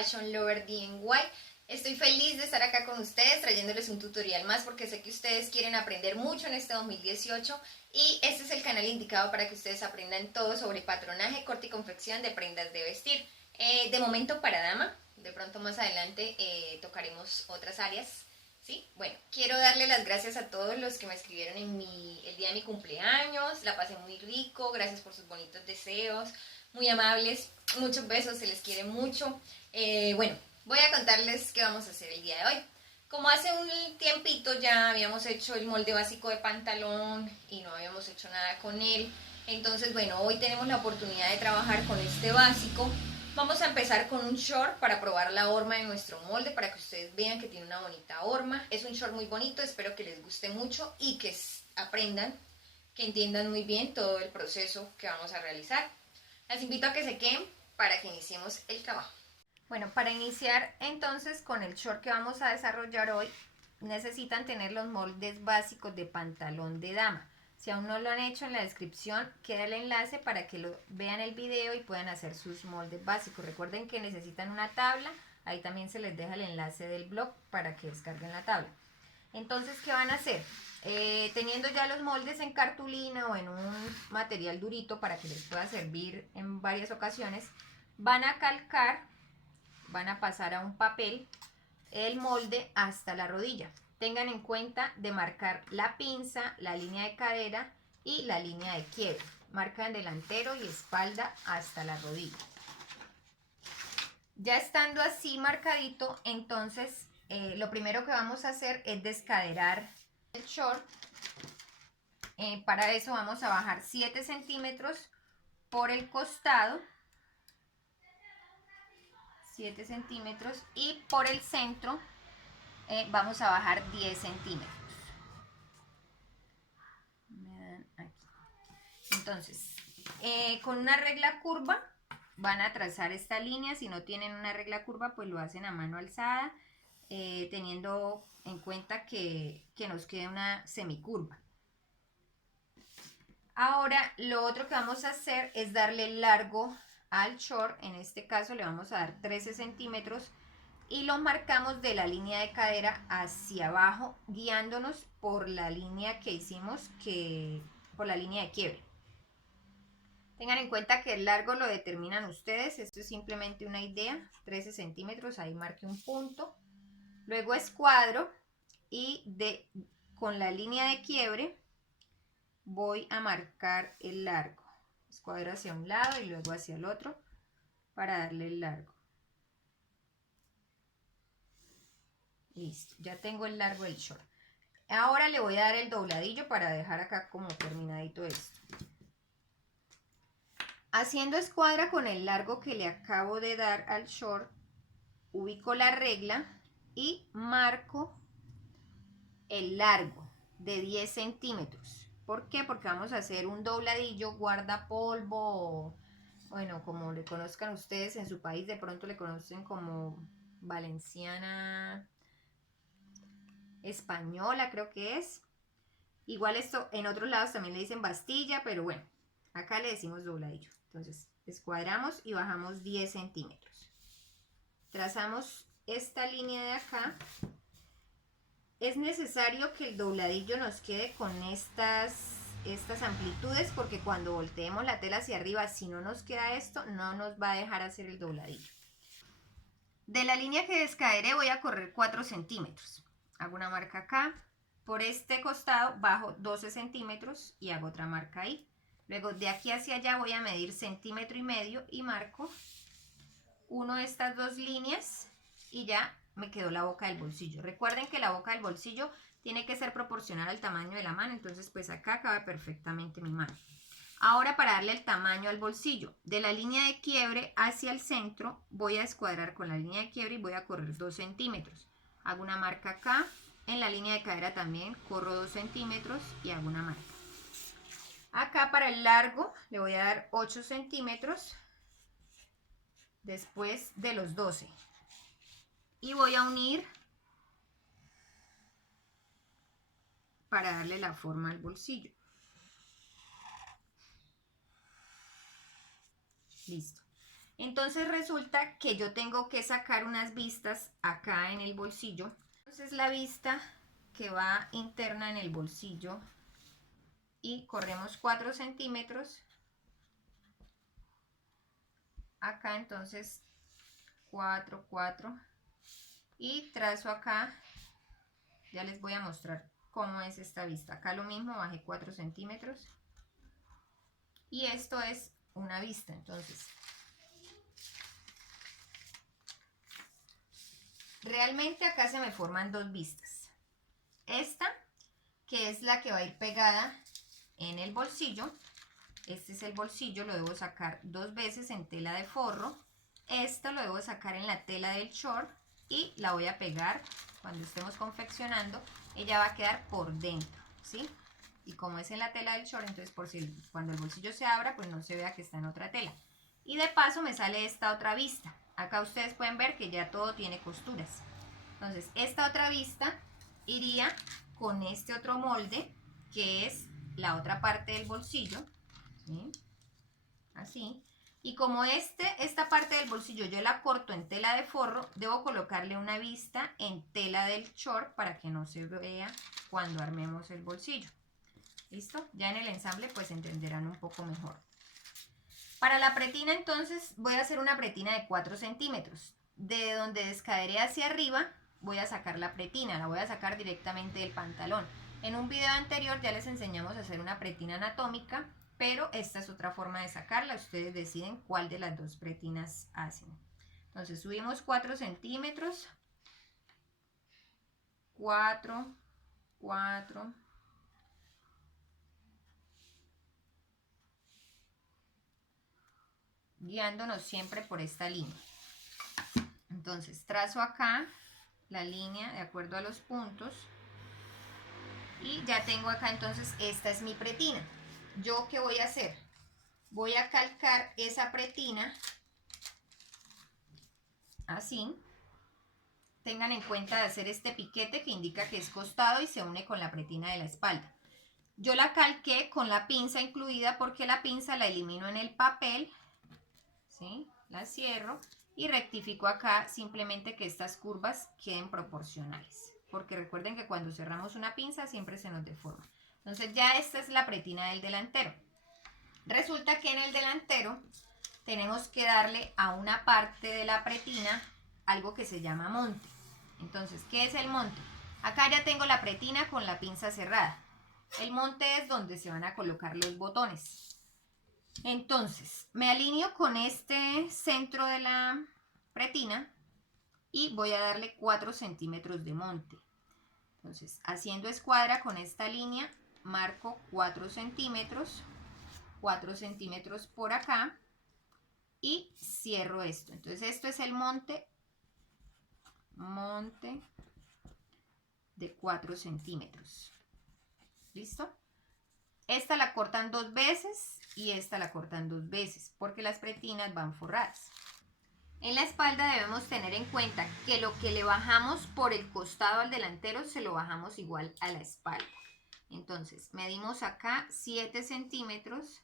Fashion Lover DIY. Estoy feliz de estar acá con ustedes trayéndoles un tutorial más porque sé que ustedes quieren aprender mucho en este 2018 y este es el canal indicado para que ustedes aprendan todo sobre patronaje, corte y confección de prendas de vestir. De momento para dama, de pronto más adelante tocaremos otras áreas. ¿Sí? Bueno, quiero darle las gracias a todos los que me escribieron el día de mi cumpleaños, la pasé muy rico, gracias por sus bonitos deseos, muy amables, muchos besos, se les quiere mucho. Bueno, voy a contarles qué vamos a hacer el día de hoy. Como hace un tiempito ya habíamos hecho el molde básico de pantalón y no habíamos hecho nada con él, entonces bueno, hoy tenemos la oportunidad de trabajar con este básico. Vamos a empezar con un short para probar la horma de nuestro molde, para que ustedes vean que tiene una bonita horma. Es un short muy bonito, espero que les guste mucho y que aprendan, que entiendan muy bien todo el proceso que vamos a realizar. Las invito a que se queden para que iniciemos el trabajo. Bueno, para iniciar entonces con el short que vamos a desarrollar hoy, necesitan tener los moldes básicos de pantalón de dama. Si aún no lo han hecho, en la descripción queda el enlace para que lo vean el video y puedan hacer sus moldes básicos. Recuerden que necesitan una tabla, ahí también se les deja el enlace del blog para que descarguen la tabla. Entonces, ¿qué van a hacer? Teniendo ya los moldes en cartulina o en un material durito para que les pueda servir en varias ocasiones, van a calcar, van a pasar a un papel el molde hasta la rodilla. Tengan en cuenta de marcar la pinza, la línea de cadera y la línea de quiebre. Marcan delantero y espalda hasta la rodilla. Ya estando así marcadito, entonces lo primero que vamos a hacer es descaderar el short. Para eso vamos a bajar 7 centímetros por el costado. 7 centímetros y por el centro vamos a bajar 10 centímetros. Entonces, con una regla curva van a trazar esta línea. Si no tienen una regla curva, pues lo hacen a mano alzada, teniendo en cuenta que nos quede una semicurva. Ahora, lo otro que vamos a hacer es darle largo al short. En este caso le vamos a dar 13 centímetros y lo marcamos de la línea de cadera hacia abajo, guiándonos por la línea que hicimos, por la línea de quiebre. Tengan en cuenta que el largo lo determinan ustedes, esto es simplemente una idea, 13 centímetros, ahí marque un punto. Luego escuadro y con la línea de quiebre voy a marcar el largo. Escuadro hacia un lado y luego hacia el otro para darle el largo. Listo, ya tengo el largo del short. Ahora le voy a dar el dobladillo para dejar acá como terminadito esto. Haciendo escuadra con el largo que le acabo de dar al short, ubico la regla y marco el largo de 10 centímetros. ¿Por qué? Porque vamos a hacer un dobladillo guardapolvo, bueno, como le conozcan ustedes en su país, de pronto le conocen como valenciana española, creo que es. Igual esto en otros lados también le dicen bastilla, pero bueno, acá le decimos dobladillo. Entonces, escuadramos y bajamos 10 centímetros. Trazamos esta línea de acá. Es necesario que el dobladillo nos quede con estas amplitudes, porque cuando volteemos la tela hacia arriba, si no nos queda esto, no nos va a dejar hacer el dobladillo. De la línea que descaderé voy a correr 4 centímetros. Hago una marca acá. Por este costado bajo 12 centímetros y hago otra marca ahí. Luego de aquí hacia allá voy a medir 1,5 centímetros y marco una de estas dos líneas y ya me quedó la boca del bolsillo. Recuerden que la boca del bolsillo tiene que ser proporcional al tamaño de la mano, entonces pues acá cabe perfectamente mi mano. Ahora, para darle el tamaño al bolsillo, de la línea de quiebre hacia el centro voy a escuadrar con la línea de quiebre y voy a correr 2 centímetros. Hago una marca acá. En la línea de cadera también corro 2 centímetros y hago una marca. Acá para el largo le voy a dar 8 centímetros después de los 12. Y voy a unir para darle la forma al bolsillo. Listo. Entonces resulta que yo tengo que sacar unas vistas acá en el bolsillo. Entonces la vista que va interna en el bolsillo y corremos 4 centímetros. Acá entonces 4, 4 y trazo acá. Ya les voy a mostrar cómo es esta vista. Acá lo mismo, bajé 4 centímetros. Y esto es una vista, entonces. Realmente acá se me forman dos vistas. Esta, que es la que va a ir pegada en el bolsillo. Este es el bolsillo, lo debo sacar 2 veces en tela de forro. Esta lo debo sacar en la tela del short y la voy a pegar cuando estemos confeccionando. Ella va a quedar por dentro, ¿sí? Y como es en la tela del short, entonces por si cuando el bolsillo se abra, pues no se vea que está en otra tela. Y de paso me sale esta otra vista. Acá ustedes pueden ver que ya todo tiene costuras. Entonces esta otra vista iría con este otro molde, que es la otra parte del bolsillo, ¿sí? Así. Y como esta parte del bolsillo yo la corto en tela de forro, debo colocarle una vista en tela del short para que no se vea cuando armemos el bolsillo. ¿Listo? Ya en el ensamble pues entenderán un poco mejor. Para la pretina entonces voy a hacer una pretina de 4 centímetros. De donde descaderé hacia arriba voy a sacar la pretina, la voy a sacar directamente del pantalón. En un video anterior ya les enseñamos a hacer una pretina anatómica, pero esta es otra forma de sacarla. Ustedes deciden cuál de las dos pretinas hacen. Entonces subimos 4 centímetros, 4, 4, guiándonos siempre por esta línea. Entonces trazo acá la línea de acuerdo a los puntos y ya tengo acá, entonces esta es mi pretina. ¿Yo qué voy a hacer? Voy a calcar esa pretina así. Tengan en cuenta de hacer este piquete que indica que es costado y se une con la pretina de la espalda. Yo la calqué con la pinza incluida porque la pinza la elimino en el papel, ¿sí? La cierro y rectifico acá simplemente que estas curvas queden proporcionales. Porque recuerden que cuando cerramos una pinza siempre se nos deforma. Entonces ya esta es la pretina del delantero. Resulta que en el delantero tenemos que darle a una parte de la pretina algo que se llama monte. Entonces, ¿qué es el monte? Acá ya tengo la pretina con la pinza cerrada. El monte es donde se van a colocar los botones. Entonces, me alineo con este centro de la pretina y voy a darle 4 centímetros de monte. Entonces, haciendo escuadra con esta línea, marco 4 centímetros por acá y cierro esto. Entonces, esto es el monte de 4 centímetros. ¿Listo? Esta la cortan 2 veces y esta la cortan 2 veces porque las pretinas van forradas. En la espalda debemos tener en cuenta que lo que le bajamos por el costado al delantero se lo bajamos igual a la espalda. Entonces medimos acá 7 centímetros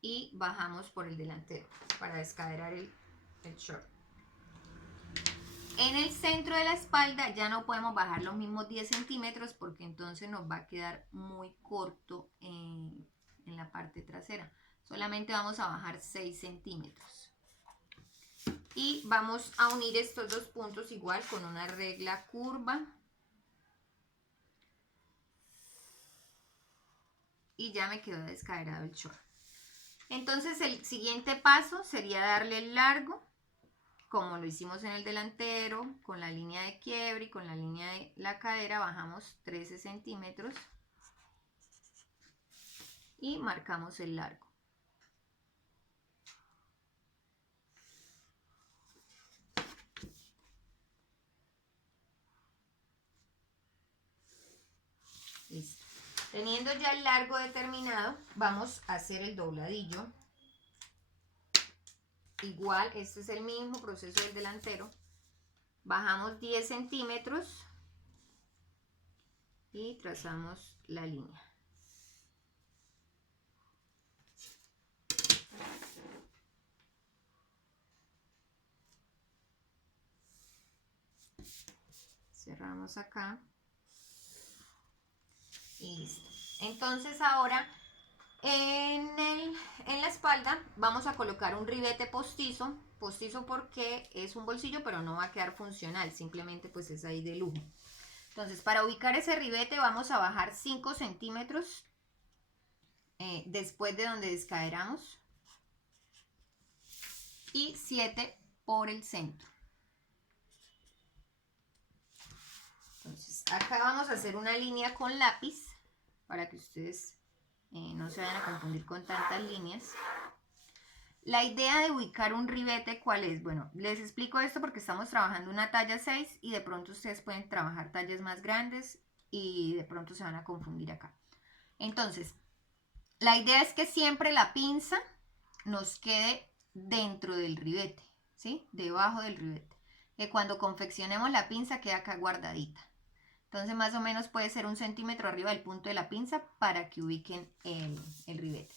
y bajamos por el delantero para descaderar el short. En el centro de la espalda ya no podemos bajar los mismos 10 centímetros porque entonces nos va a quedar muy corto en la parte trasera. Solamente vamos a bajar 6 centímetros. Y vamos a unir estos dos puntos igual con una regla curva. Y ya me quedó descaderado el short. Entonces el siguiente paso sería darle el largo, como lo hicimos en el delantero, con la línea de quiebre y con la línea de la cadera bajamos 13 centímetros y marcamos el largo. Listo. Teniendo ya el largo determinado, vamos a hacer el dobladillo. Igual, este es el mismo proceso del delantero. Bajamos 10 centímetros y trazamos la línea. cerramos acá y listo. Entonces ahora en la espalda vamos a colocar un ribete postizo, porque es un bolsillo pero no va a quedar funcional, simplemente pues es ahí de lujo. Entonces para ubicar ese ribete vamos a bajar 5 centímetros después de donde descaderamos y 7 por el centro. Entonces acá vamos a hacer una línea con lápiz para que ustedes no se vayan a confundir con tantas líneas. La idea de ubicar un ribete, ¿cuál es? Bueno, les explico esto porque estamos trabajando una talla 6 y de pronto ustedes pueden trabajar tallas más grandes y de pronto se van a confundir acá. Entonces, la idea es que siempre la pinza nos quede dentro del ribete, ¿sí? Debajo del ribete. Que cuando confeccionemos la pinza quede acá guardadita. Entonces más o menos puede ser 1 centímetro arriba del punto de la pinza para que ubiquen el ribete.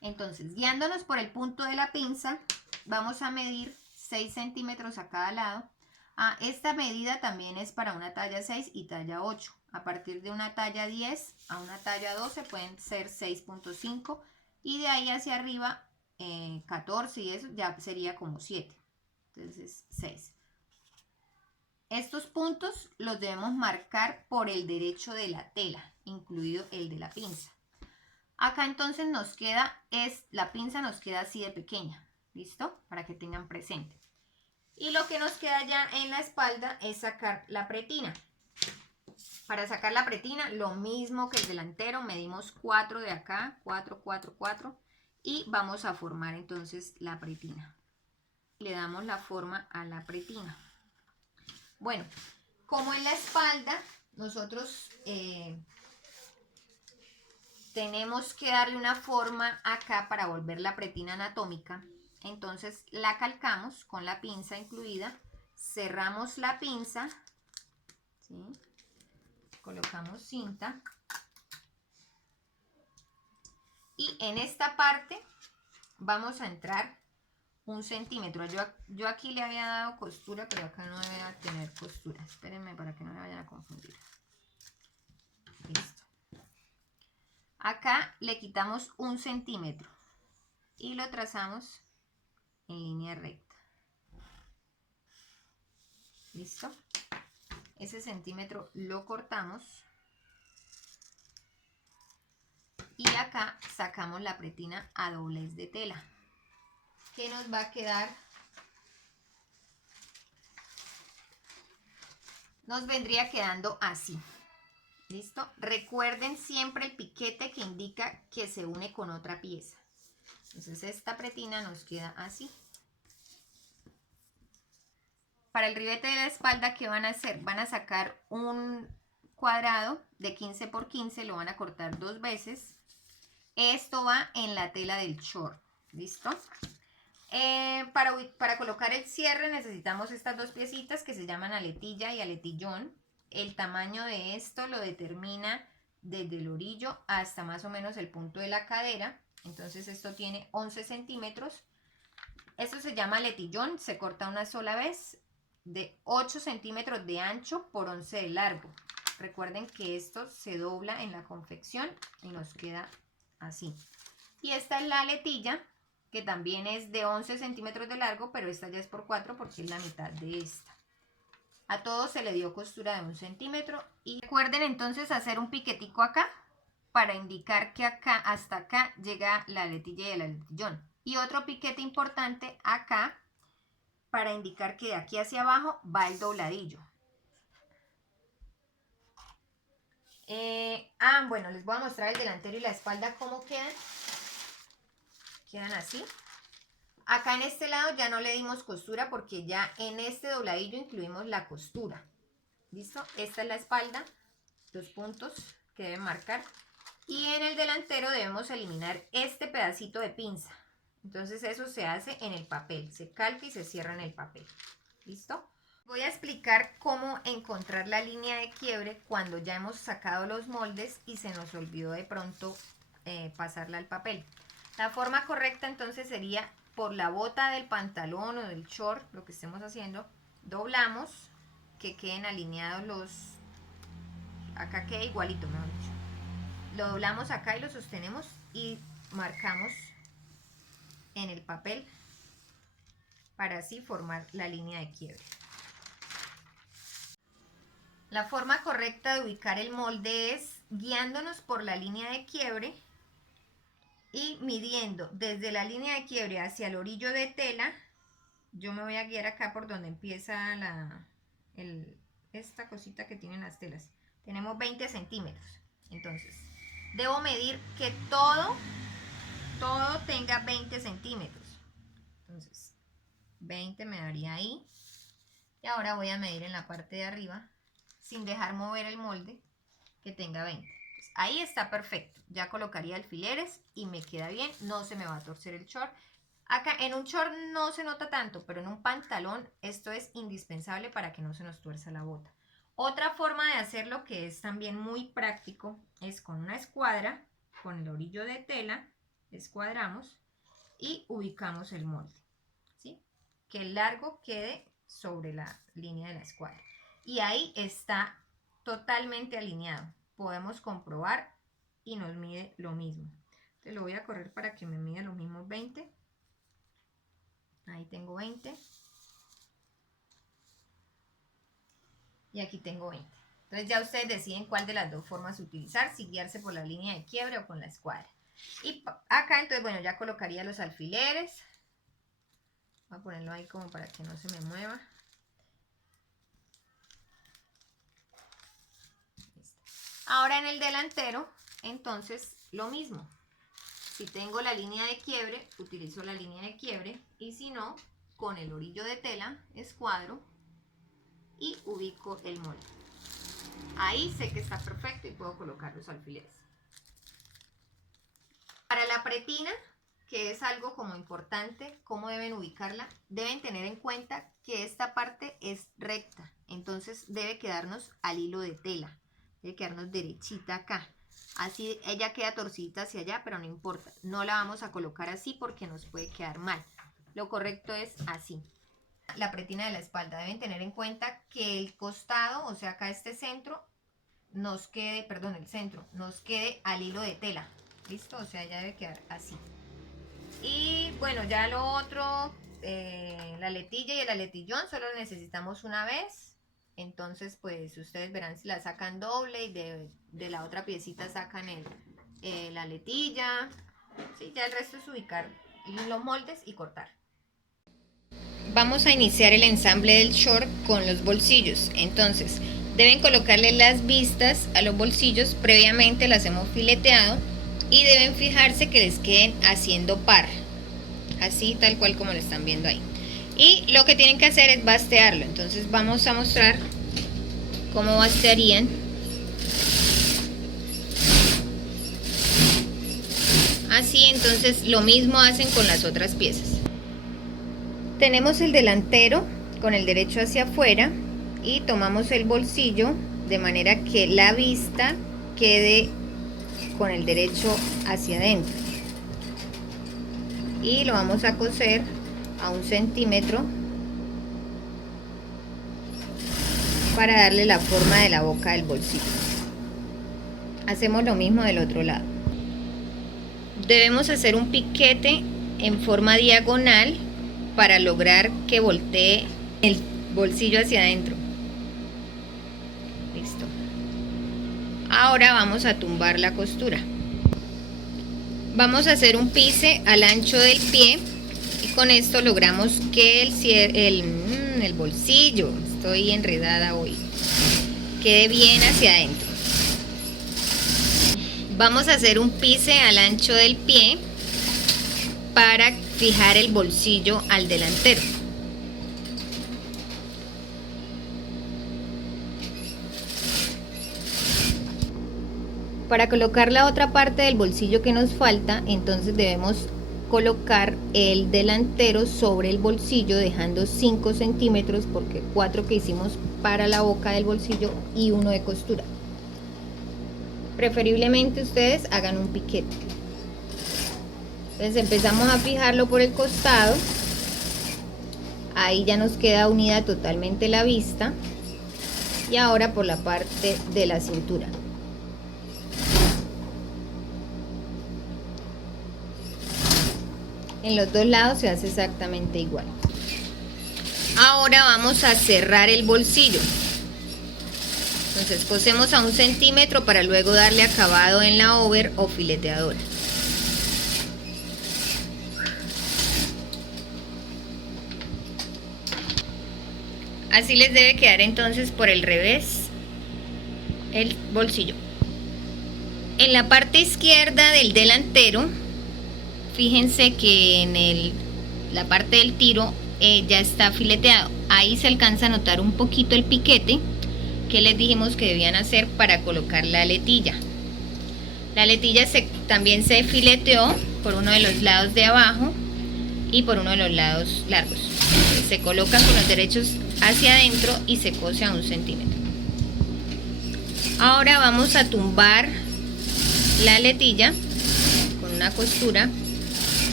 Entonces, guiándonos por el punto de la pinza, vamos a medir 6 centímetros a cada lado. Esta medida también es para una talla 6 y talla 8. A partir de una talla 10 a una talla 12 pueden ser 6.5 y de ahí hacia arriba 14 y eso ya sería como 7. Entonces 6. Estos puntos los debemos marcar por el derecho de la tela, incluido el de la pinza. Acá entonces nos queda, la pinza nos queda así de pequeña, ¿listo? Para que tengan presente. Y lo que nos queda ya en la espalda es sacar la pretina. Para sacar la pretina, lo mismo que el delantero, medimos 4 de acá, 4, 4, 4, y vamos a formar entonces la pretina. Le damos la forma a la pretina. Bueno, como en la espalda, nosotros tenemos que darle una forma acá para volver la pretina anatómica. Entonces la calcamos con la pinza incluida, cerramos la pinza, ¿sí? Colocamos cinta y en esta parte vamos a entrar 1 centímetro. Yo aquí le había dado costura, pero acá no debe tener costura. Espérenme para que no me vayan a confundir. Listo. Acá le quitamos 1 centímetro y lo trazamos en línea recta. ¿Listo? Ese centímetro lo cortamos y acá sacamos la pretina a doblez de tela, que nos va a quedar, nos vendría quedando así. ¿Listo? Recuerden siempre el piquete que indica que se une con otra pieza. Entonces esta pretina nos queda así. Para el ribete de la espalda, ¿qué van a hacer? Van a sacar un cuadrado de 15 por 15, lo van a cortar 2 veces. Esto va en la tela del short. ¿Listo? Para colocar el cierre necesitamos estas 2 piecitas que se llaman aletilla y aletillón. El tamaño de esto lo determina desde el orillo hasta más o menos el punto de la cadera. Entonces esto tiene 11 centímetros. Esto se llama aletillón, se corta una sola vez de 8 centímetros de ancho por 11 de largo. Recuerden que esto se dobla en la confección y nos queda así. Y esta es la aletilla, que también es de 11 centímetros de largo, pero esta ya es por 4 porque es la mitad de esta. A todo se le dio costura de 1 centímetro. Y recuerden entonces hacer un piquetico acá para indicar que acá hasta acá llega la aletilla y el aletillón. Y otro piquete importante acá para indicar que de aquí hacia abajo va el dobladillo. Bueno, les voy a mostrar el delantero y la espalda cómo quedan. Quedan así. Acá en este lado ya no le dimos costura porque ya en este dobladillo incluimos la costura. ¿Listo? Esta es la espalda, los puntos que deben marcar. Y en el delantero debemos eliminar este pedacito de pinza. Entonces eso se hace en el papel, se calca y se cierra en el papel. ¿Listo? Voy a explicar cómo encontrar la línea de quiebre cuando ya hemos sacado los moldes y se nos olvidó de pronto pasarla al papel. La forma correcta entonces sería por la bota del pantalón o del short, lo que estemos haciendo, doblamos que queden alineados los, acá queda igualito, mejor dicho. Lo doblamos acá y lo sostenemos y marcamos en el papel para así formar la línea de quiebre. La forma correcta de ubicar el molde es guiándonos por la línea de quiebre y midiendo desde la línea de quiebre hacia el orillo de tela. Yo me voy a guiar acá por donde empieza esta cosita que tienen las telas. Tenemos 20 centímetros. Entonces, debo medir que todo tenga 20 centímetros. Entonces, 20 me daría ahí. Y ahora voy a medir en la parte de arriba, sin dejar mover el molde, que tenga 20. Entonces, ahí está perfecto. Ya colocaría alfileres y me queda bien. No se me va a torcer el short. Acá en un short no se nota tanto, pero en un pantalón esto es indispensable para que no se nos tuerza la bota. Otra forma de hacerlo que es también muy práctico es con una escuadra, con el orillo de tela, escuadramos y ubicamos el molde, ¿sí? Que el largo quede sobre la línea de la escuadra. Y ahí está totalmente alineado. Podemos comprobar y nos mide lo mismo. Entonces lo voy a correr para que me mida los mismos 20. Ahí tengo 20. Y aquí tengo 20. Entonces ya ustedes deciden cuál de las dos formas utilizar, si guiarse por la línea de quiebre o con la escuadra. Y acá entonces, bueno, ya colocaría los alfileres. Voy a ponerlo ahí como para que no se me mueva. Ahora en el delantero, entonces lo mismo. Si tengo la línea de quiebre, utilizo la línea de quiebre. Y si no, con el orillo de tela, escuadro y ubico el molde. Ahí sé que está perfecto y puedo colocar los alfileres. Para la pretina, que es algo como importante, cómo deben ubicarla, deben tener en cuenta que esta parte es recta. Entonces debe quedarnos al hilo de tela. Debe quedarnos derechita acá. Así ella queda torcidita hacia allá, pero no importa. No la vamos a colocar así porque nos puede quedar mal. Lo correcto es así. La pretina de la espalda, deben tener en cuenta que el costado, o sea acá este centro, nos quede, perdón, el centro, nos quede al hilo de tela. ¿Listo? O sea, ya debe quedar así. Y bueno, ya lo otro, la letilla y el aletillón solo necesitamos una vez. Entonces, pues ustedes verán si la sacan doble y de la otra piecita sacan la letilla. Sí, ya el resto es ubicar los moldes y cortar. Vamos a iniciar el ensamble del short con los bolsillos. Entonces, deben colocarle las vistas a los bolsillos. Previamente las hemos fileteado y deben fijarse que les queden haciendo par. Así, tal cual como lo están viendo ahí. Y lo que tienen que hacer es bastearlo. Entonces vamos a mostrar cómo bastearían. Así, entonces lo mismo hacen con las otras piezas. Tenemos el delantero con el derecho hacia afuera y tomamos el bolsillo de manera que la vista quede con el derecho hacia adentro. Y lo vamos a coser a 1 centímetro para darle la forma de la boca del bolsillo. Hacemos lo mismo del otro lado. Debemos hacer un piquete en forma diagonal para lograr que voltee el bolsillo hacia adentro. Listo. Ahora vamos a tumbar la costura. Vamos a hacer un pise al ancho del pie y con esto logramos que el bolsillo, estoy enredada hoy, quede bien hacia adentro. Vamos a hacer un pise al ancho del pie para fijar el bolsillo al delantero. Para colocar la otra parte del bolsillo que nos falta, entonces debemos colocar el delantero sobre el bolsillo dejando 5 centímetros porque 4 que hicimos para la boca del bolsillo y 1 de costura. Preferiblemente ustedes hagan un piquete. Entonces empezamos a fijarlo por el costado. Ahí ya nos queda unida totalmente la vista. Y ahora por la parte de la cintura. En los dos lados se hace exactamente igual. Ahora vamos a cerrar el bolsillo. Entonces cosemos a 1 centímetro para luego darle acabado en la over o fileteadora. Así les debe quedar entonces por el revés el bolsillo. En la parte izquierda del delantero, fíjense que en la parte del tiro ya está fileteado. Ahí se alcanza a notar un poquito el piquete que les dijimos que debían hacer para colocar la aletilla. La aletilla también se fileteó por uno de los lados de abajo y por uno de los lados largos. Se colocan con los derechos hacia adentro y se cose a 1 centímetro. Ahora vamos a tumbar la aletilla con una costura.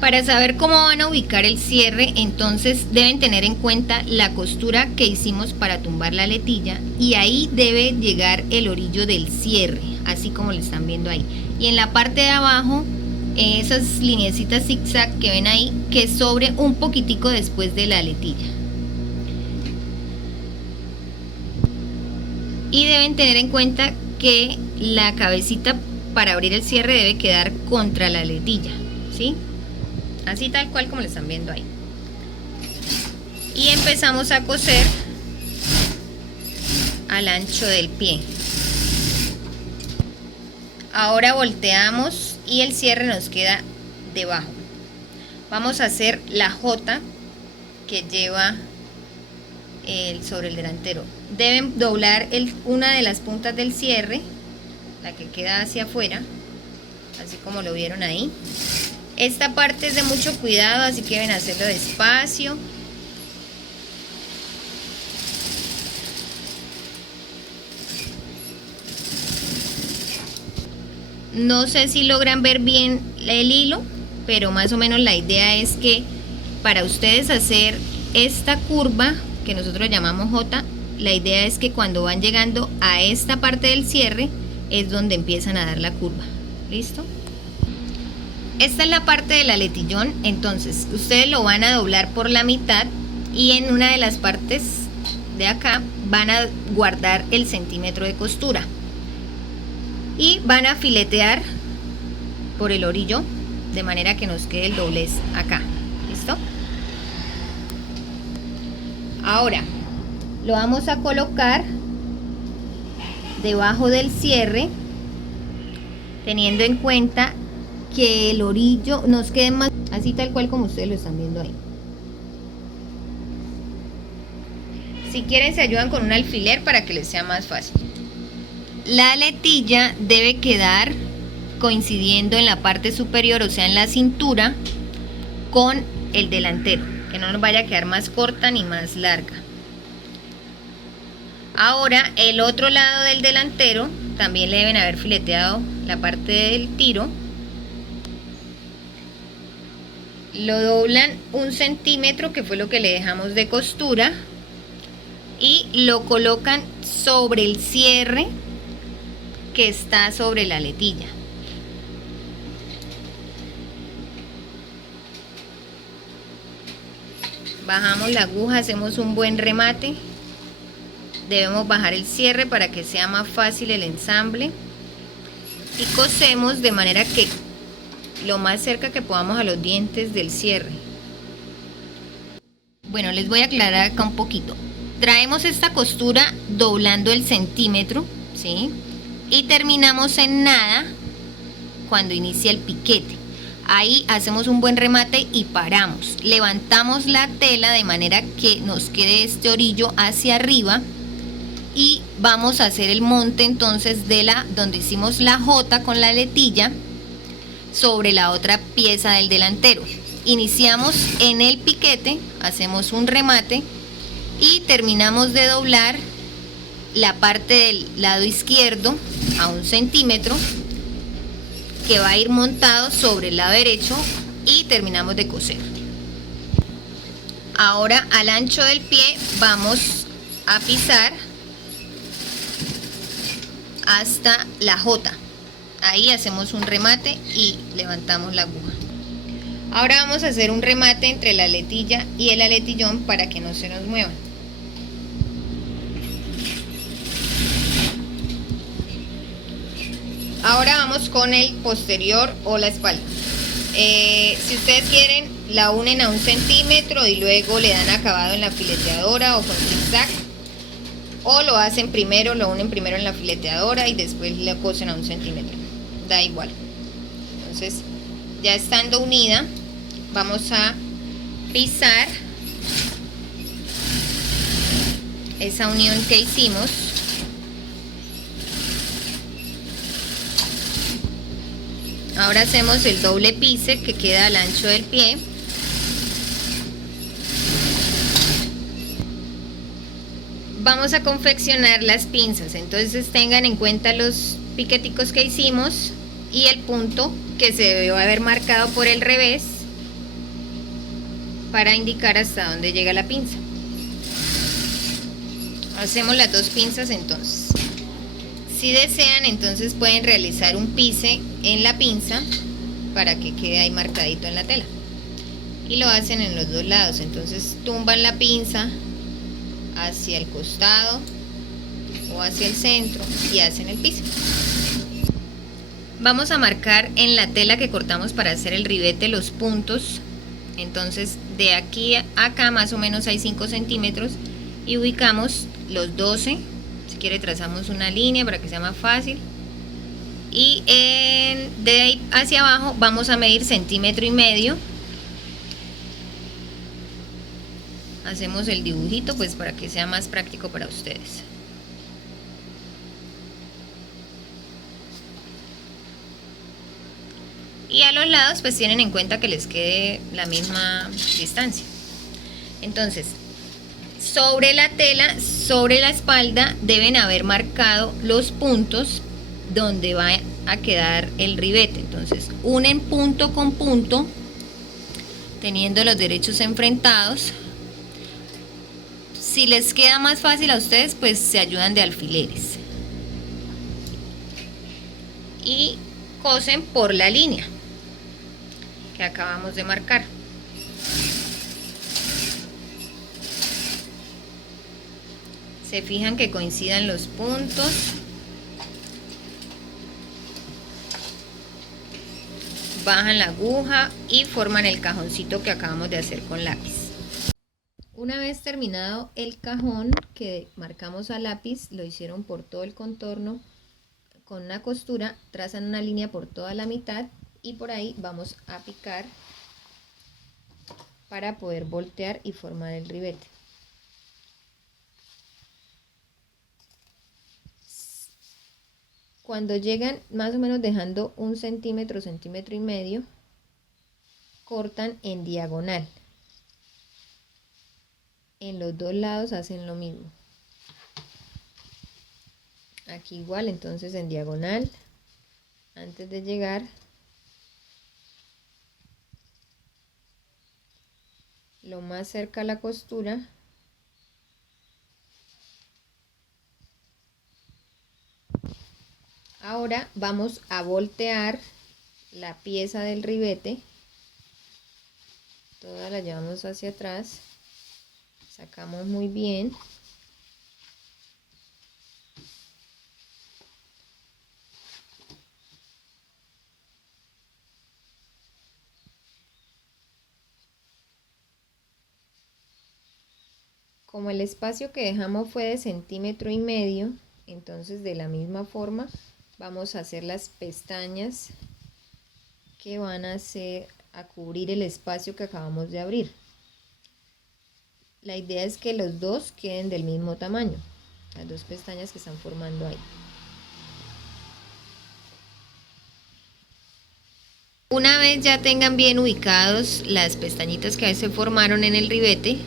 Para saber cómo van a ubicar el cierre, entonces deben tener en cuenta la costura que hicimos para tumbar la aletilla, y ahí debe llegar el orillo del cierre, así como lo están viendo ahí. Y en la parte de abajo, esas lineecitas zigzag que ven ahí, que sobre un poquitico después de la aletilla. Y deben tener en cuenta que la cabecita para abrir el cierre debe quedar contra la aletilla, ¿sí? Así tal cual como lo están viendo ahí. Y empezamos a coser al ancho del pie. Ahora volteamos y el cierre nos queda debajo. Vamos a hacer la J que lleva sobre el delantero. Deben doblar una de las puntas del cierre, la que queda hacia afuera, así como lo vieron ahí. Esta parte es de mucho cuidado, así que deben hacerlo despacio. No sé si logran ver bien el hilo, pero más o menos la idea es que para ustedes hacer esta curva, que nosotros llamamos J, la idea es que cuando van llegando a esta parte del cierre es donde empiezan a dar la curva. ¿Listo? Esta es la parte del aletillón. Entonces ustedes lo van a doblar por la mitad y en una de las partes de acá van a guardar el centímetro de costura y van a filetear por el orillo de manera que nos quede el doblez acá. ¿Listo? Ahora lo vamos a colocar debajo del cierre, teniendo en cuenta que el orillo nos quede más así tal cual como ustedes lo están viendo ahí. Si quieren se ayudan con un alfiler para que les sea más fácil. La aletilla debe quedar coincidiendo en la parte superior, o sea en la cintura, con el delantero, que no nos vaya a quedar más corta ni más larga. Ahora el otro lado del delantero también le deben haber fileteado la parte del tiro. Lo doblan 1 centímetro, que fue lo que le dejamos de costura, y lo colocan sobre el cierre que está sobre la aletilla. Bajamos la aguja, hacemos un buen remate. Debemos bajar el cierre para que sea más fácil el ensamble y cosemos de manera que lo más cerca que podamos a los dientes del cierre. Bueno, les voy a aclarar acá un poquito. Traemos esta costura doblando el centímetro, ¿sí? Y terminamos en nada cuando inicia el piquete. Ahí hacemos un buen remate y paramos. Levantamos la tela de manera que nos quede este orillo hacia arriba y vamos a hacer el monte entonces de donde hicimos la J con la aletilla sobre la otra pieza del delantero. Iniciamos en el piquete, hacemos un remate y terminamos de doblar la parte del lado izquierdo a 1 centímetro, que va a ir montado sobre el lado derecho, y terminamos de coser. Ahora al ancho del pie vamos a pisar hasta la J. Ahí hacemos un remate y levantamos la aguja. Ahora vamos a hacer un remate entre la aletilla y el aletillón para que no se nos muevan. Ahora vamos con el posterior o la espalda. Si ustedes quieren, la unen a 1 centímetro y luego le dan acabado en la fileteadora o con zigzag, o lo hacen primero, lo unen primero en la fileteadora y después le cosen a 1 centímetro, da igual. Entonces, ya estando unida, vamos a pisar esa unión que hicimos. Ahora hacemos el doble pise que queda al ancho del pie. Vamos a confeccionar las pinzas, entonces tengan en cuenta los piqueticos que hicimos y el punto que se debió haber marcado por el revés para indicar hasta dónde llega la pinza. Hacemos las dos pinzas entonces. Si desean, entonces pueden realizar un pise en la pinza para que quede ahí marcadito en la tela. Y lo hacen en los dos lados, entonces tumban la pinza hacia el costado o hacia el centro y hacen el piso. Vamos a marcar en la tela que cortamos para hacer el ribete los puntos. Entonces de aquí a acá más o menos hay 5 centímetros y ubicamos los 12. Si quiere trazamos una línea para que sea más fácil. Y de ahí hacia abajo vamos a medir 1,5 centímetros. Hacemos el dibujito pues para que sea más práctico para ustedes. Y a los lados pues tienen en cuenta que les quede la misma distancia. Entonces, sobre la tela, sobre la espalda, deben haber marcado los puntos donde va a quedar el ribete. Entonces, unen punto con punto, teniendo los derechos enfrentados. Si les queda más fácil a ustedes, pues se ayudan de alfileres. Y cosen por la línea que acabamos de marcar. Se fijan que coincidan los puntos. Bajan la aguja y forman el cajoncito que acabamos de hacer con lápiz. Una vez terminado el cajón que marcamos a lápiz, lo hicieron por todo el contorno con una costura, trazan una línea por toda la mitad y por ahí vamos a picar para poder voltear y formar el ribete. Cuando llegan más o menos dejando 1 centímetro, 1,5 centímetros, cortan en diagonal. En los dos lados hacen lo mismo. Aquí igual, entonces en diagonal, antes de llegar, lo más cerca a la costura, ahora vamos a voltear la pieza del ribete, toda la llevamos hacia atrás, sacamos muy bien. Como el espacio que dejamos fue de 1,5 centímetros, entonces de la misma forma vamos a hacer las pestañas que van a cubrir el espacio que acabamos de abrir. La idea es que los dos queden del mismo tamaño, las dos pestañas que están formando ahí. Una vez ya tengan bien ubicados las pestañitas que se formaron en el ribete,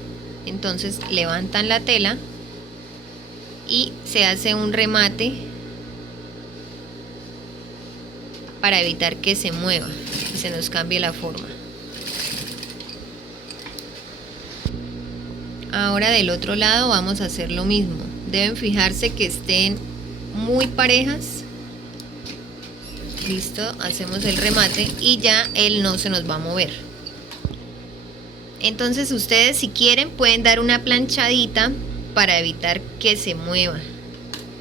entonces levantan la tela y se hace un remate para evitar que se mueva y se nos cambie la forma. Ahora del otro lado vamos a hacer lo mismo. Deben fijarse que estén muy parejas. Listo, hacemos el remate y ya él no se nos va a mover. Entonces ustedes, si quieren, pueden dar una planchadita para evitar que se mueva,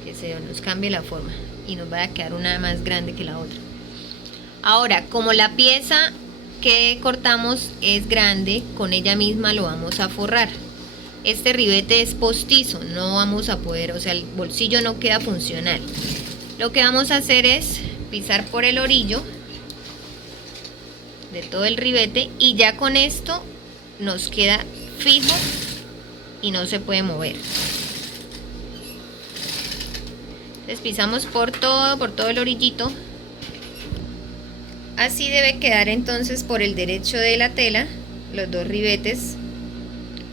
que se nos cambie la forma y nos vaya a quedar una más grande que la otra. Ahora, como la pieza que cortamos es grande, con ella misma lo vamos a forrar. Este ribete es postizo, no vamos a poder, o sea, el bolsillo no queda funcional. Lo que vamos a hacer es pisar por el orillo de todo el ribete y ya con esto nos queda fijo y no se puede mover. Entonces pisamos por todo el orillito. Así debe quedar entonces por el derecho de la tela los dos ribetes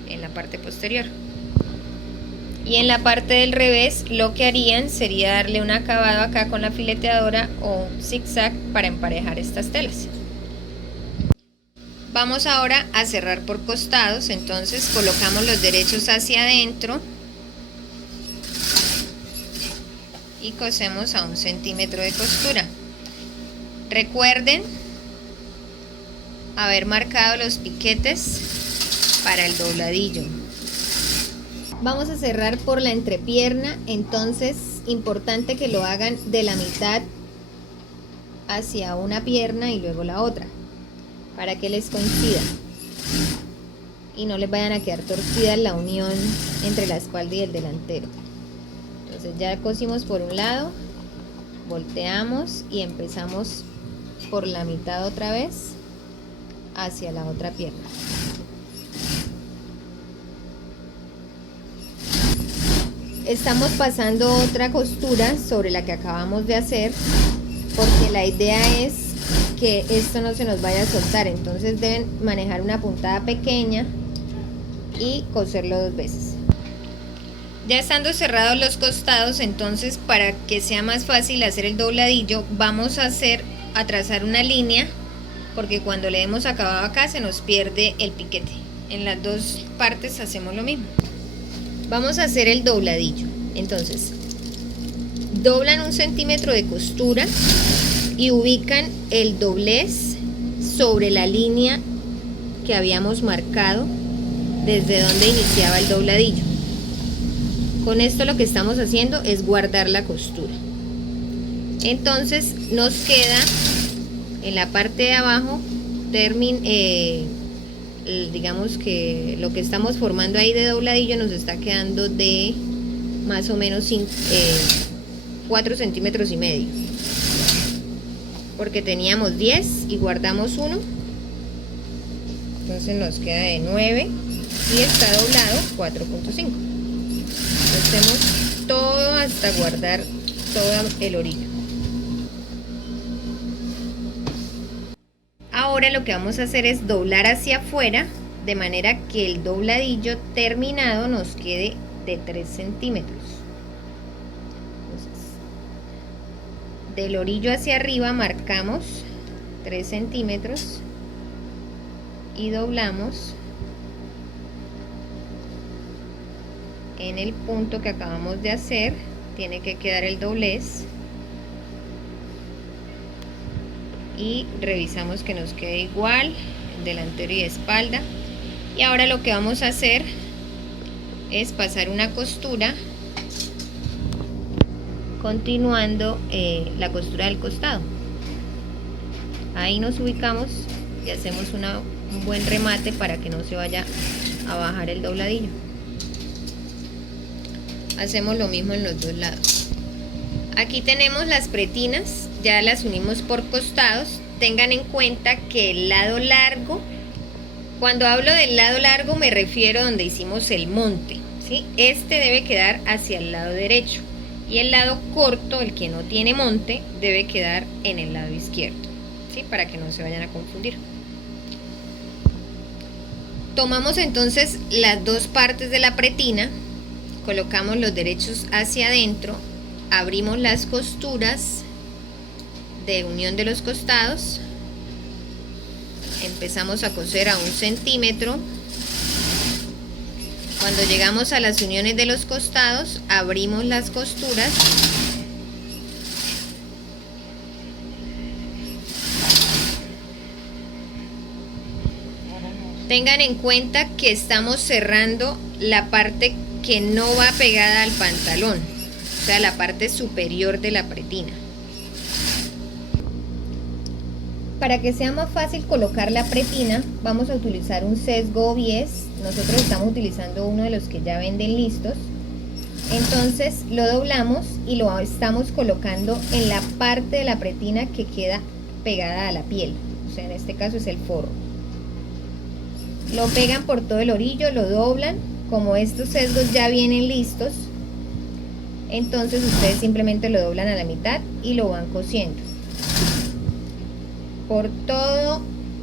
en la parte posterior. Y en la parte del revés lo que harían sería darle un acabado acá con la fileteadora o un zigzag para emparejar estas telas. Vamos ahora a cerrar por costados, entonces colocamos los derechos hacia adentro y cosemos a 1 centímetro de costura. Recuerden haber marcado los piquetes para el dobladillo. Vamos a cerrar por la entrepierna, entonces importante que lo hagan de la mitad hacia una pierna y luego la otra, para que les coincida y no les vayan a quedar torcidas la unión entre la espalda y el delantero. Entonces ya cosimos por un lado, volteamos y empezamos por la mitad otra vez hacia la otra pierna. Estamos pasando otra costura sobre la que acabamos de hacer, porque la idea es que esto no se nos vaya a soltar, entonces deben manejar una puntada pequeña y coserlo 2 veces. Ya estando cerrados los costados, entonces para que sea más fácil hacer el dobladillo, vamos a trazar una línea, porque cuando le demos acabado acá se nos pierde el piquete. En las dos partes hacemos lo mismo. Vamos a hacer el dobladillo. Entonces doblan 1 centímetro de costura y ubican el doblez sobre la línea que habíamos marcado desde donde iniciaba el dobladillo. Con esto lo que estamos haciendo es guardar la costura. Entonces nos queda en la parte de abajo digamos que lo que estamos formando ahí de dobladillo nos está quedando de más o menos 4 centímetros y medio, porque teníamos 10 y guardamos 1, entonces nos queda de 9 y está doblado 4.5. Hacemos todo hasta guardar todo el orillo. Ahora lo que vamos a hacer es doblar hacia afuera, de manera que el dobladillo terminado nos quede de 3 centímetros. Entonces, del orillo hacia arriba marcamos 3 centímetros y doblamos en el punto que acabamos de hacer. Tiene que quedar el doblez y revisamos que nos quede igual delantero y espalda. Y ahora lo que vamos a hacer es pasar una costura continuando la costura del costado. Ahí nos ubicamos y hacemos un buen remate para que no se vaya a bajar el dobladillo. Hacemos lo mismo en los dos lados. Aquí tenemos las pretinas, ya las unimos por costados. Tengan en cuenta que el lado largo, cuando hablo del lado largo me refiero a donde hicimos el monte, ¿sí? Este debe quedar hacia el lado derecho y el lado corto, el que no tiene monte, debe quedar en el lado izquierdo, ¿sí? Para que no se vayan a confundir. Tomamos entonces las dos partes de la pretina, colocamos los derechos hacia adentro, abrimos las costuras de unión de los costados, empezamos a coser a 1 centímetro Cuando llegamos a las uniones de los costados, abrimos las costuras tengan en cuenta que estamos cerrando la parte que no va pegada al pantalón, o sea, la parte superior de la pretina. Para que sea más fácil colocar la pretina, vamos a utilizar un sesgo bies. Nosotros estamos utilizando uno de los que ya venden listos. Entonces lo doblamos y lo estamos colocando en la parte de la pretina que queda pegada a la piel, o sea, en este caso es el forro. Lo pegan por todo el orillo, lo doblan. Como estos sesgos ya vienen listos, entonces ustedes simplemente lo doblan a la mitad y lo van cosiendo por todo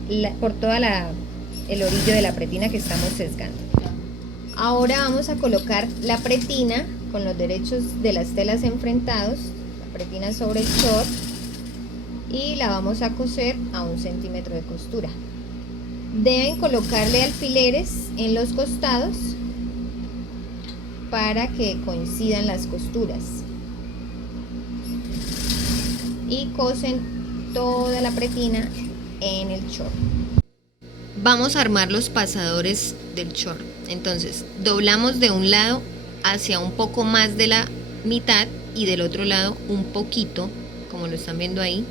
el orillo de la pretina que estamos sesgando. Ahora vamos a colocar la pretina con los derechos de las telas enfrentados, la pretina sobre el short, y la vamos a coser a 1 centímetro de costura. Deben colocarle alfileres en los costados para que coincidan las costuras y cosen toda la pretina en el short. Vamos a armar los pasadores del short. Entonces doblamos de un lado hacia un poco más de la mitad y del otro lado un poquito, como lo están viendo ahí.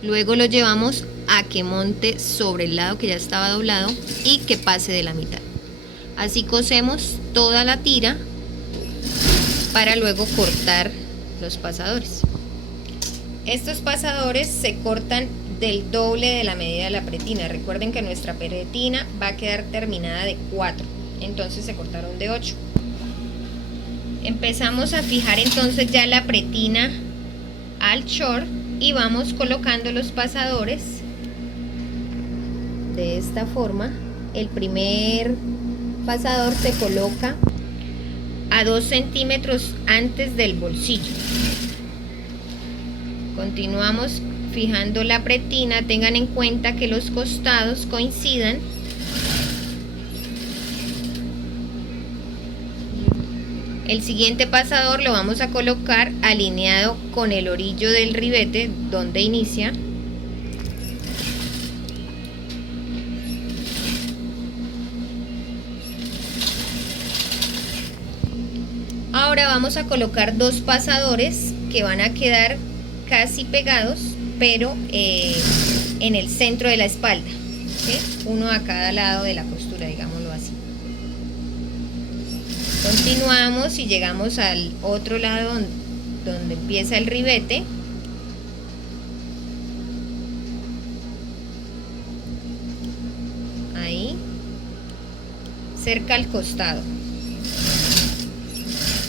Luego lo llevamos a que monte sobre el lado que ya estaba doblado y que pase de la mitad. Así cosemos toda la tira para luego cortar los pasadores. Estos pasadores se cortan del doble de la medida de la pretina. Recuerden que nuestra pretina va a quedar terminada de 4, entonces se cortaron de 8. Empezamos a fijar entonces ya la pretina al short y vamos colocando los pasadores de esta forma. El primer pasador se coloca a 2 centímetros antes del bolsillo. Continuamos fijando la pretina. Tengan en cuenta que los costados coincidan. El siguiente pasador lo vamos a colocar alineado con el orillo del ribete donde inicia. Ahora vamos a colocar 2 pasadores que van a quedar casi pegados, pero en el centro de la espalda, ¿sí? Uno a cada lado de la costura, digámoslo así. Continuamos y llegamos al otro lado donde empieza el ribete. Ahí, cerca al costado.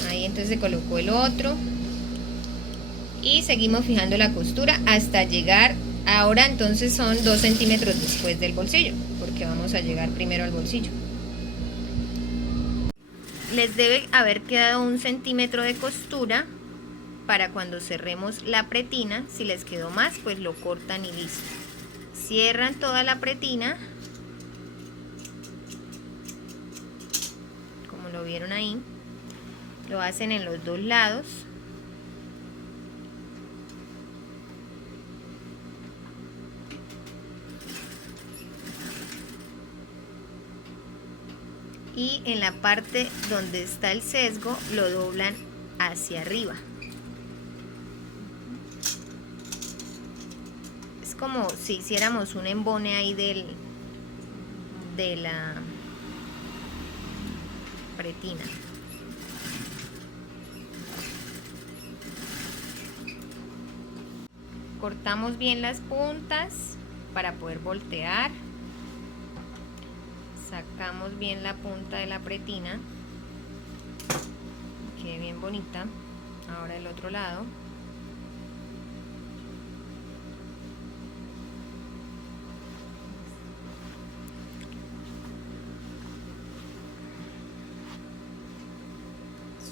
Ahí entonces se colocó el otro. Y seguimos fijando la costura hasta llegar, ahora entonces son 2 centímetros después del bolsillo, porque vamos a llegar primero al bolsillo. Les debe haber quedado 1 centímetro de costura para cuando cerremos la pretina. Si les quedó más, pues lo cortan y listo. Cierran toda la pretina, como lo vieron ahí. Lo hacen en los 2 lados. Y en la parte donde está el sesgo lo doblan hacia arriba. Es como si hiciéramos un embone ahí de la pretina. Cortamos bien las puntas para poder voltear. Sacamos bien la punta de la pretina, quede bien bonita. Ahora el otro lado.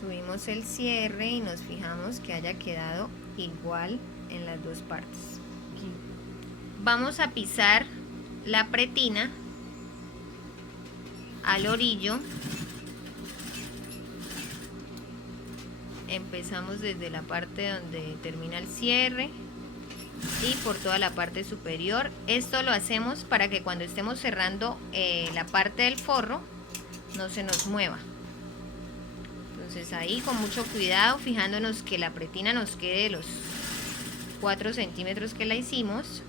Subimos el cierre y nos fijamos que haya quedado igual en las 2 partes. Vamos a pisar la pretina al orillo empezamos desde la parte donde termina el cierre y por toda la parte superior. Esto lo hacemos para que cuando estemos cerrando la parte del forro no se nos mueva. Entonces ahí con mucho cuidado, fijándonos que la pretina nos quede de los 4 centímetros que la hicimos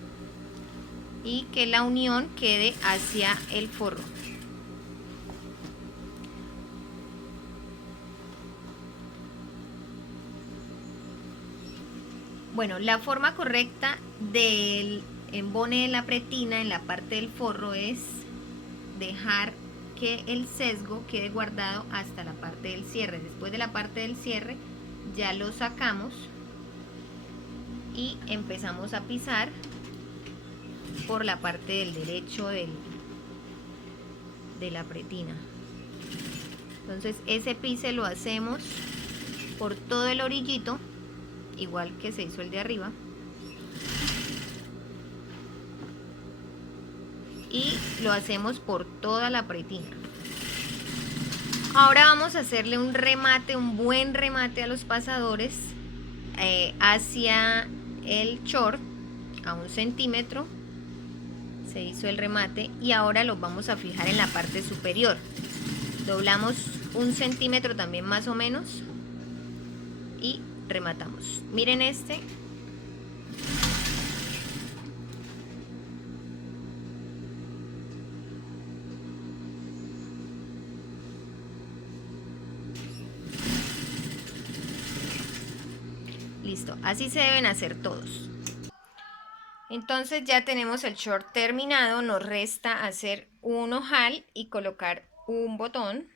y que la unión quede hacia el forro. Bueno, la forma correcta del embone de la pretina en la parte del forro es dejar que el sesgo quede guardado hasta la parte del cierre. Después de la parte del cierre ya lo sacamos y empezamos a pisar por la parte del derecho de la pretina. Entonces ese pise lo hacemos por todo el orillito, igual que se hizo el de arriba, y lo hacemos por toda la pretina. Ahora vamos a hacerle un remate, un buen remate a los pasadores hacia el short a 1 centímetro. Se hizo el remate y ahora los vamos a fijar en la parte superior. Doblamos 1 centímetro también más o menos y rematamos. Miren este. Listo, así se deben hacer todos. Entonces ya tenemos el short terminado, nos resta hacer un ojal y colocar un botón,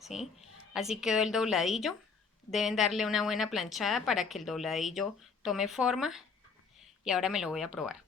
¿sí? Así quedó el dobladillo. Deben darle una buena planchada para que el dobladillo tome forma. Y ahora me lo voy a probar.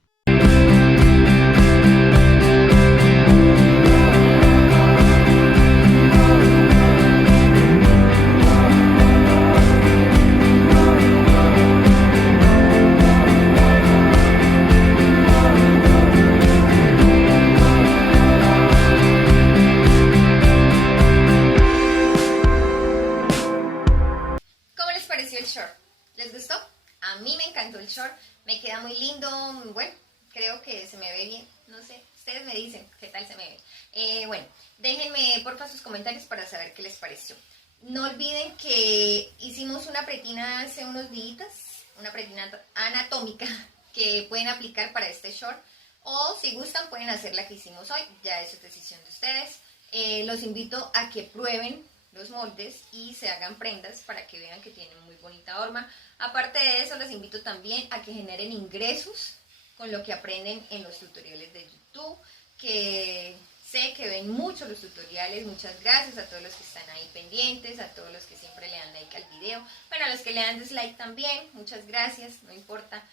¿Les gustó? A mí me encantó el short, me queda muy lindo, bueno, creo que se me ve bien, no sé, ustedes me dicen qué tal se me ve. Bueno, déjenme porfa sus comentarios para saber qué les pareció. No olviden que hicimos una pretina hace unos días, una pretina anatómica que pueden aplicar para este short, o si gustan pueden hacer la que hicimos hoy, ya eso es decisión de ustedes. Los invito a que prueben los moldes y se hagan prendas para que vean que tienen muy bonita forma. Aparte de eso, les invito también a que generen ingresos con lo que aprenden en los tutoriales de YouTube, que sé que ven mucho los tutoriales. Muchas gracias a todos los que están ahí pendientes, a todos los que siempre le dan like al video, bueno, a los que le dan dislike también, muchas gracias, no importa.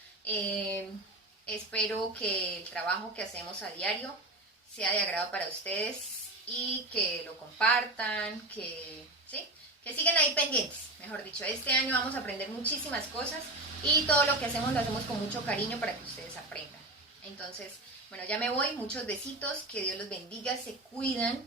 Espero que el trabajo que hacemos a diario sea de agrado para ustedes y que lo compartan, que sigan ahí pendientes, mejor dicho. Este año vamos a aprender muchísimas cosas y todo lo que hacemos lo hacemos con mucho cariño para que ustedes aprendan. Entonces, bueno, ya me voy, muchos besitos, que Dios los bendiga, se cuidan.